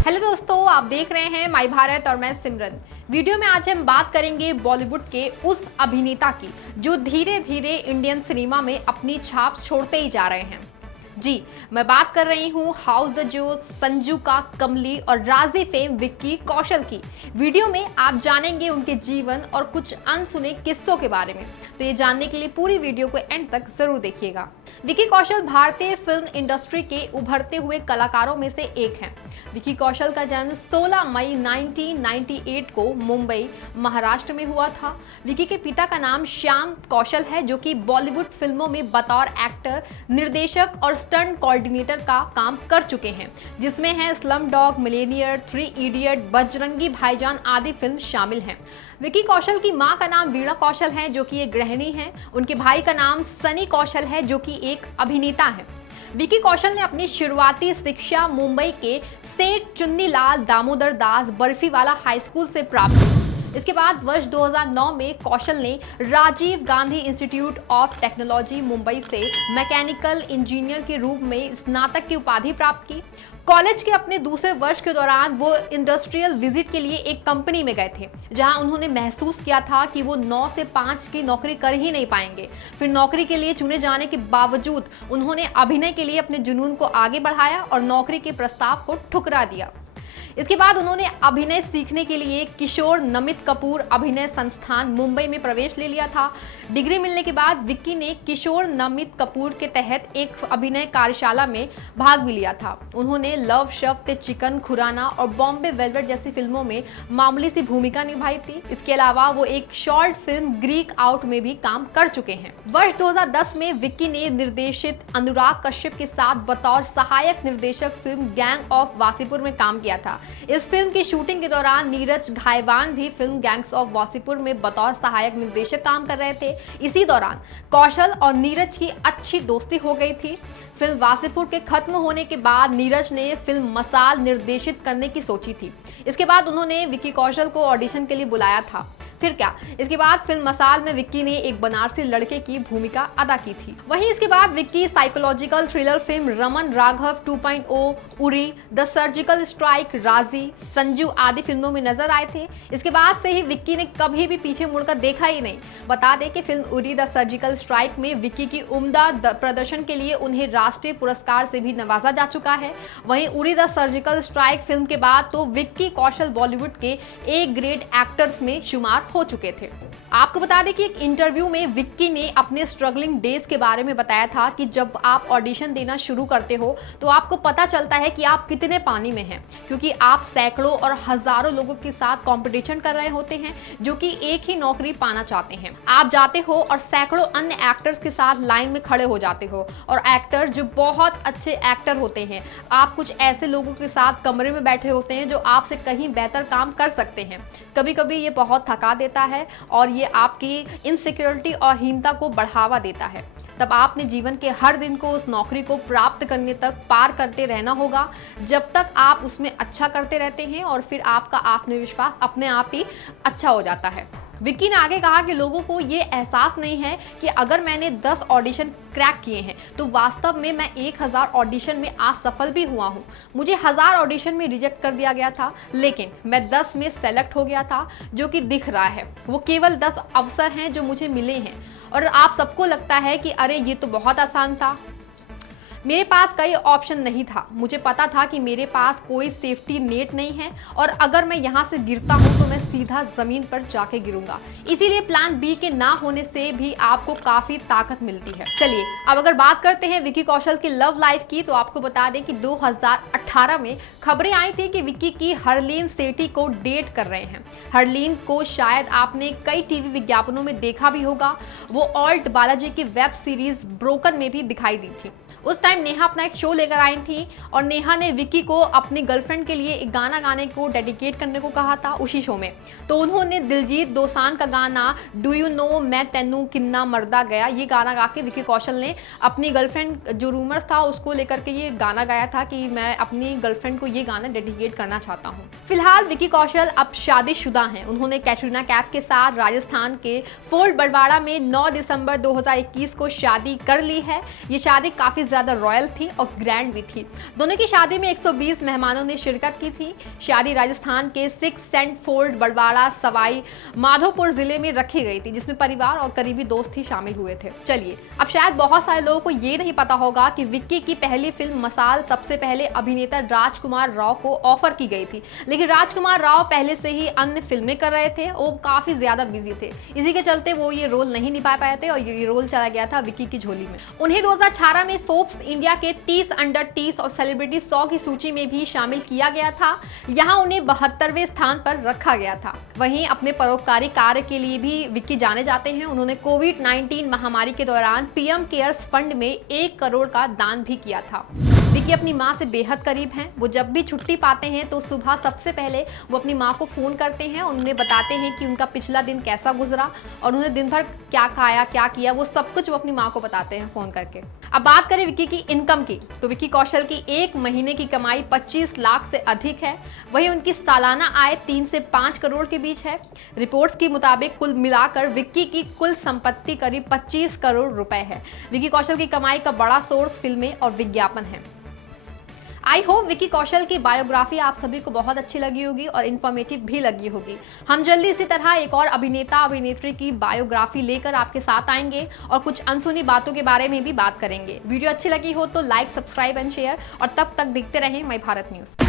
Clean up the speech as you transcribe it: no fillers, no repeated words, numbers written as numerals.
Hello दोस्तों, आप देख रहे हैं माई भारत और मैं सिमरन। वीडियो में आज हम बात करेंगे बॉलीवुड के उस अभिनेता की जो धीरे धीरे इंडियन सिनेमा में अपनी छाप छोड़ते ही जा रहे हैं। जी, मैं बात कर रही हूँ हाउस द जोस, संजू का, कमली और राजी फेम विक्की कौशल की। वीडियो में आप जानेंगे उनके जीवन और कुछ अनसुने किस्सों के बारे में। तो ये जानने के लिए पूरी वीडियो को एंड तक जरूर देखिएगा। विक्की कौशल भारतीय फिल्म इंडस्ट्री के उभरते हुए कलाकारों में से एक हैं। विक्की कौशल का जन्म 16 मई 1998 को मुंबई, महाराष्ट्र में हुआ था। विक्की के पिता का नाम श्याम कौशल है, जो कि बॉलीवुड फिल्मों में बतौर एक्टर, निर्देशक और स्टंट कोऑर्डिनेटर का काम कर चुके हैं, जिसमें हैं slum dog millionaire, 3 idiot, Bajrangi भाईजान आदि फिल्म शामिल हैं। विक्की कौशल की मां का नाम वीणा कौशल है, जो कि एक गृहिणी है। उनके भाई का नाम सनी कौशल है, जो कि एक अभिनेता है। विक्की कौशल ने अपनी शुरुआती शिक्षा मुंबई के सेठ चुन्नीलाल दामोदर दास बर्फीवाला हाई स्कूल से प्राप्त की। इसके बाद वर्ष 2009 में कौशल ने Rajiv Gandhi institute of technology Mumbai से मैकेनिकल इंजीनियर के रूप में स्नातक की उपाधि प्राप्त की। कॉलेज के अपने दूसरे वर्ष के दौरान वो इंडस्ट्रियल विजिट के लिए एक कंपनी में गए थे, जहां उन्होंने महसूस किया था कि वो 9 से 5 की नौकरी कर ही नहीं पाएंगे। फिर नौकरी के लिए चुने जाने के बावजूद उन्होंने अभिनय के लिए अपने जुनून को आगे बढ़ाया और नौकरी के प्रस्ताव को ठुकरा दिया। इसके बाद उन्होंने अभिनय सीखने के लिए किशोर नमित कपूर अभिनय संस्थान मुंबई में प्रवेश ले लिया था। डिग्री मिलने के बाद विक्की ने किशोर नमित कपूर के तहत एक अभिनय कार्यशाला में भाग भी लिया था। उन्होंने लव शब्द, चिकन, खुराना और बॉम्बे वेलवेट जैसी फिल्मों में मामूली सी भूमिका निभाई थी। इसके अलावा वो एक शॉर्ट फिल्म ग्रीक आउट में भी काम कर चुके हैं। वर्ष 2010 में विक्की ने निर्देशित अनुराग कश्यप के साथ बतौर सहायक निर्देशक फिल्म गैंग ऑफ वासेपुर में काम किया था। इस फिल्म की शूटिंग के दौरान नीरज घायवान भी फिल्म गैंग्स ऑफ वासेपुर में बतौर सहायक निर्देशक काम कर रहे थे। इसी दौरान कौशल और नीरज की अच्छी दोस्ती हो गई थी। फिल्म वासेपुर के खत्म होने के बाद नीरज ने फिल्म मसाल निर्देशित करने की सोची थी। इसके बाद उन्होंने विक्की कौशल को ऑडिशन के लिए बुलाया था। फिर क्या, इसके बाद फिल्म मसाल में विक्की ने एक बनारसी लड़के की भूमिका अदा की थी। वहीं इसके बाद Vicky psychological thriller film Raman Raghav 2.0, Uri, the surgical strike, राजी, संजू आदि फिल्मों में नजर आए थे। इसके बाद से ही विक्की ने कभी भी पीछे मुड़कर देखा ही नहीं। बता दें कि film Uri the surgical strike में विक्की की उम्दा प्रदर्शन के लिए उन्हें राष्ट्रीय पुरस्कार से भी नवाजा जा चुका है। वहीं Uri the surgical strike film के बाद तो विक्की कौशल बॉलीवुड के ए ग्रेड एक्टर्स में शुमार हो चुके थे। आपको बता दें कि एक इंटरव्यू में विक्की ने अपने स्ट्रगलिंग डेज के बारे में बताया था कि जब आप ऑडिशन देना शुरू करते हो तो आपको पता चलता है कि आप कितने पानी में हैं, क्योंकि आप सैकड़ों और हजारों लोगों के साथ कंपटीशन कर रहे होते हैं जो कि एक ही नौकरी पाना चाहते हैं। आप जाते हो और सैकड़ों अन्य एक्टर्स के साथ लाइन में खड़े हो जाते हो, और एक्टर जो बहुत अच्छे एक्टर होते हैं, आप कुछ ऐसे लोगों के साथ कमरे में बैठे होते हैं जो आपसे कहीं बेहतर काम कर सकते हैं। कभी कभी ये बहुत थका देता है और ये आपकी इनसिक्योरिटी और हीनता को बढ़ावा देता है। तब आपने जीवन के हर दिन को उस नौकरी को प्राप्त करने तक पार करते रहना होगा, जब तक आप उसमें अच्छा करते रहते हैं, और फिर आपका आत्मविश्वास अपने आप ही अच्छा हो जाता है। विक्की ने आगे कहा कि लोगों को ये एहसास नहीं है कि अगर मैंने 10 ऑडिशन क्रैक किए हैं तो वास्तव में मैं 1000 ऑडिशन में असफल भी हुआ हूँ। मुझे 1000 ऑडिशन में रिजेक्ट कर दिया गया था, लेकिन मैं 10 में सेलेक्ट हो गया था, जो कि दिख रहा है। वो केवल 10 अवसर हैं जो मुझे मिले हैं, और आप सबको लगता है कि अरे ये तो बहुत आसान था। मेरे पास कई ऑप्शन नहीं था। मुझे पता था कि मेरे पास कोई सेफ्टी नेट नहीं है, और अगर मैं यहाँ से गिरता हूँ तो मैं सीधा जमीन पर जाके गिरूंगा। इसीलिए प्लान बी के ना होने से भी आपको काफी ताकत मिलती है। चलिए अब अगर बात करते हैं विक्की कौशल की लव लाइफ की, तो आपको बता दें कि 2018 में खबरें आई थी कि विक्की की हरलीन सेठी को डेट कर रहे हैं। हरलीन को शायद आपने कई टीवी विज्ञापनों में देखा भी होगा। वो ऑल्ट बालाजी की वेब सीरीज ब्रोकन में भी दिखाई दी थी। उस टाइम नेहा अपना एक शो लेकर आई थी, और नेहा ने विक्की को अपनी गर्लफ्रेंड के लिए एक गाना गाने को डेडिकेट करने को कहा था उसी शो में। तो उन्होंने दिलजीत दोसांझ का गाना डू यू नो मैं तेनू किन्ना मरदा गया, ये गाना गा के विक्की कौशल ने अपनी गर्लफ्रेंड, जो रूमर्स था उसको लेकर के ये गाना गाया था कि मैं अपनी गर्लफ्रेंड को ये गाना डेडिकेट करना चाहता हूँ। फिलहाल विक्की कौशल अब शादीशुदा हैं। उन्होंने कैटरीना कैफ के साथ राजस्थान के फोर्ट बरवाड़ा में 9 दिसंबर 2021 को शादी कर ली है। ये शादी काफी ज्यादा रॉयल थी और ग्रैंड भी थी। दोनों की शादी में 120 मेहमानों ने शिरकत की थी। शादी राजस्थान के 6 सेंट फोर्ड बड़वाड़ा सवाई माधोपुर जिले में रखी गई थी, जिसमें परिवार और करीबी दोस्त ही शामिल हुए थे। चलिए, अब शायद बहुत सारे लोगों को ये नहीं पता होगा कि विक्की की पहली फिल्म मसाल सबसे पहले अभिनेता राजकुमार राव को ऑफर की गई थी, लेकिन राजकुमार राव पहले से ही अन्य फिल्में कर रहे थे, वो काफी ज्यादा बिजी थे। इसी के चलते वो ये रोल नहीं निभा पाए थे और ये रोल चला गया था विक्की की झोली में। उन्हें 2018 में फोर्ब्स इंडिया के 30 अंडर 30 और सेलिब्रिटी 100 की सूची में भी शामिल किया गया था। यहाँ उन्हें 72वें स्थान पर रखा गया था। वहीं अपने परोपकारी कार्य के लिए भी विक्की जाने जाते हैं। उन्होंने कोविड-19 महामारी के दौरान पीएम केयर्स फंड में 1 करोड़ का दान भी किया था। विक्की अपनी मां से बेहद करीब हैं। वो जब भी छुट्टी पाते हैं तो सुबह सबसे पहले वो अपनी मां को फोन करते हैं और उन्हें बताते हैं कि उनका पिछला दिन कैसा गुजरा और उन्हें दिन भर क्या खाया क्या किया, वो सब कुछ वो अपनी मां को बताते हैं फोन करके। अब बात करें विक्की की इनकम की, तो विक्की कौशल की एक महीने की कमाई 25 लाख से अधिक है। वहीं उनकी सालाना आय 3 से 5 करोड़ के बीच है। रिपोर्ट्स के मुताबिक कुल मिलाकर विक्की की कुल संपत्ति करीब 25 करोड़ रुपए है। विक्की कौशल की कमाई का बड़ा सोर्स फिल्में और विज्ञापन है। आई होप विक्की कौशल की बायोग्राफी आप सभी को बहुत अच्छी लगी होगी और इन्फॉर्मेटिव भी लगी होगी। हम जल्दी इसी तरह एक और अभिनेता अभिनेत्री की बायोग्राफी लेकर आपके साथ आएंगे और कुछ अनसुनी बातों के बारे में भी बात करेंगे। वीडियो अच्छी लगी हो तो लाइक, सब्सक्राइब एंड शेयर, और तब तक देखते रहें माय भारत न्यूज़।